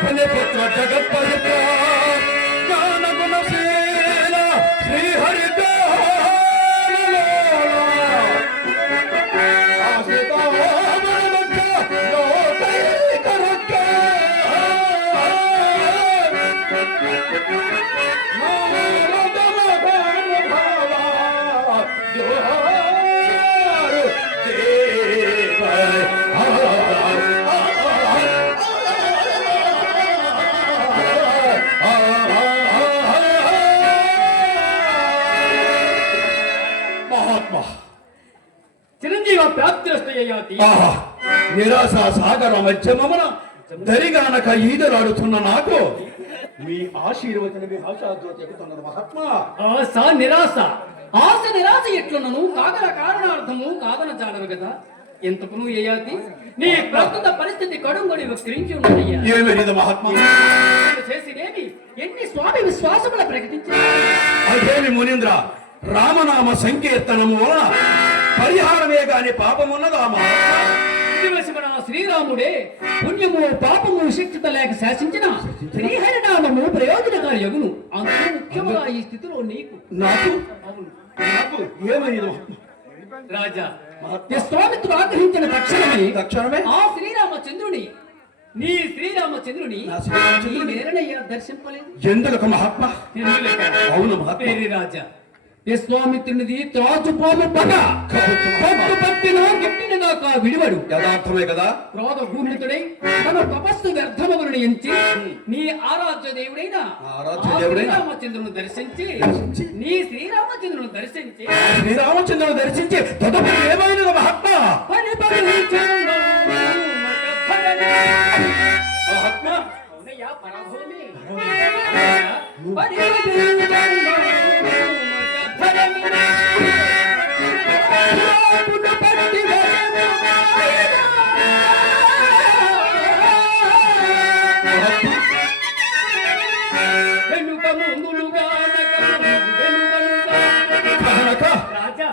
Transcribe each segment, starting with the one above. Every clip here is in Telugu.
పుణ్యపుత్ర జగత్పవిత్ర జ్ఞాన గుణశీల శ్రీహరి చిరంజీవ ప్రాప్తిరస్తయ్యాతి. నిరాశ సాగర మధ్యమమున దరిగానక ఈదలాడుతున్న నాకు మీ ఆశీర్వచనమే ఆశాజ్యోతి ఎక్కుతున్నది మహాత్మా. ఆశ నిరాశ ఆశ నిరాశ ఎట్లున్నను కాగల కారణార్థము కాదన చాలరు కదా. ఎంతకును యయాతి నీ ప్రస్తుత పరిస్థితి కడుంగొడి వక్రించి ఉన్నదయ్యా. ఏమిది మహాత్మా చేసినేమి ఎన్ని స్వామి విశ్వాసముల ప్రకటించారు. అదేమి మునీంద్ర రామనామ సంకీర్తనము వలన పరిహారమే గాని పాపమున్నదా మహాత్మా. శ్రీరాముడే పుణ్యము పాపము శిక్షిత లేక శాసించిన శ్రీహరినామము ప్రయోజనకారి యగును. అందులో ముఖ్యముగా ఈ స్థితిలో నీకు నాకు అవును నాకు ఏమైంది రాజా. విశ్వామిత్రుడు ఆగ్రహించిన తక్షణమే ఆ నీ శ్రీరామచంద్రుని దర్శింపలేదు. ఎందుకు మహాత్మా? అవును మహాత్మా. రాజా విశ్వామిత్రునిది త్రాచుపాము పగ పట్టినా గిట్టిన నాకు విడివడు. యథార్థమే కదా. క్రోధ భూమితుడై తన తపస్సు వ్యర్థమగును ఎంచి నీ ఆరాధ్య దేవుడైన శ్రీరామచంద్రుని దర్శించి శ్రీరామచంద్రుని దర్శించి తదుపరి ఏమైనది మహాత్మా? మహాత్మా పరాభవమే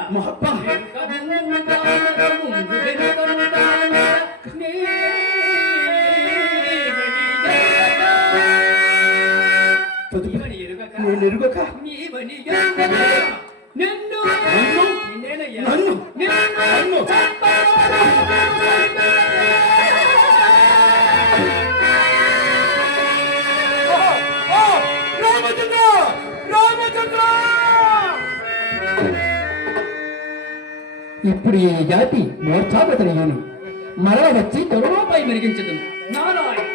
మహాత్మా నేను ఎరుగక ఇప్పుడు ఈ జాతి మోర్చాపతని మరల వచ్చి కరుణాపై మెరిగించదు. నారాయణ